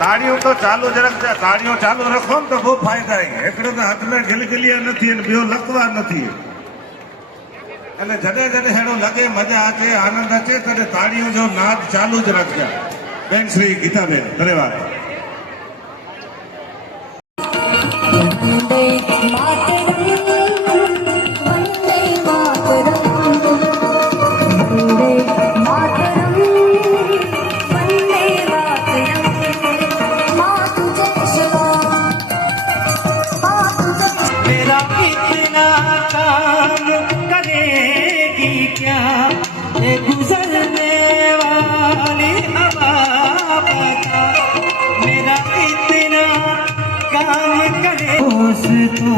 ताड़ियों तो चालू ज रखजा, ताड़ियों चालू रखो तो बहुत फायदा है। एकड़ो तो हाथ में गिलगिलिया नहीं है, बियो लकवा नहीं। એટલે જડે જડે હેડો લગે, મજા આચે, આનંદ આચે, ત્યારે તાળીઓ જો નાદ ચાલુ જ રાખજો। બેન શ્રી ગીતાબેન, ધન્યવાદ। गुजरने वाली हवा बता, मेरा इतना काम करे। तो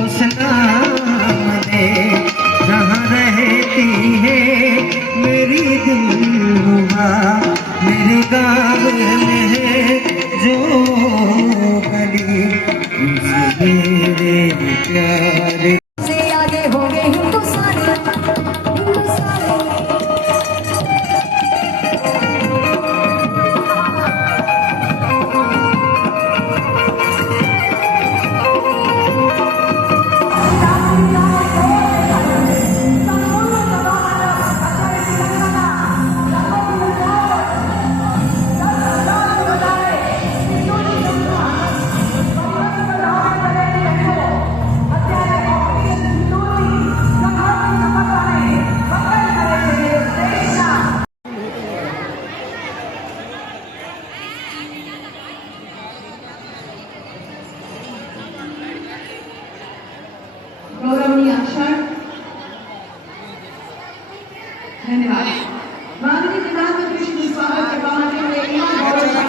उस नाम दे जहाँ रहती है मेरी दिलरुबा, मेरे गाँव